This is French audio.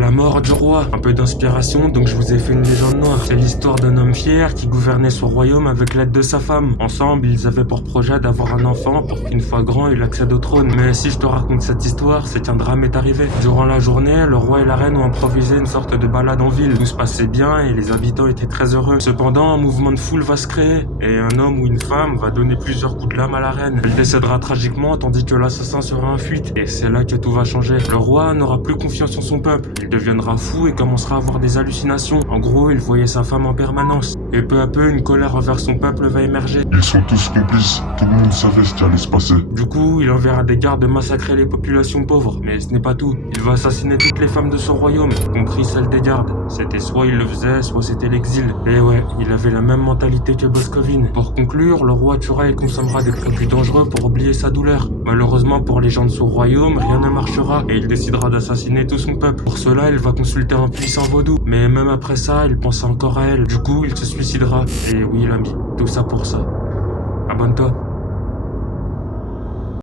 La mort du roi. Un peu d'inspiration, donc je vous ai fait une légende noire. C'est l'histoire d'un homme fier qui gouvernait son royaume avec l'aide de sa femme. Ensemble, ils avaient pour projet d'avoir un enfant pour qu'une fois grand, il accède au trône. Mais si je te raconte cette histoire, c'est qu'un drame est arrivé. Durant la journée, le roi et la reine ont improvisé une sorte de balade en ville. Tout se passait bien et les habitants étaient très heureux. Cependant, un mouvement de foule va se créer et un homme ou une femme va donner plusieurs coups de lame à la reine. Elle décédera tragiquement tandis que l'assassin sera en fuite. Et c'est là que tout va changer. Le roi n'aura plus confiance en son peuple. Il deviendra fou et commencera à avoir des hallucinations. En gros, il voyait sa femme en permanence. Et peu à peu, une colère envers son peuple va émerger. Ils sont tous complices. Tout le monde savait ce qui allait se passer. Du coup, il enverra des gardes massacrer les populations pauvres. Mais ce n'est pas tout. Il va assassiner toutes les femmes de son royaume, y compris celles des gardes. C'était soit il le faisait, soit c'était l'exil. Et ouais, il avait la même mentalité que Boscovine. Pour conclure, le roi tuera et consommera des produits dangereux pour oublier sa douleur. Malheureusement pour les gens de son royaume, rien ne marchera et il décidera d'assassiner tout son peuple. Pour cela, il va consulter un puissant vaudou. Mais même après ça, il pensait encore à elle. Du coup, il se suicidera. Et oui, l'ami, tout ça pour ça. Abonne-toi.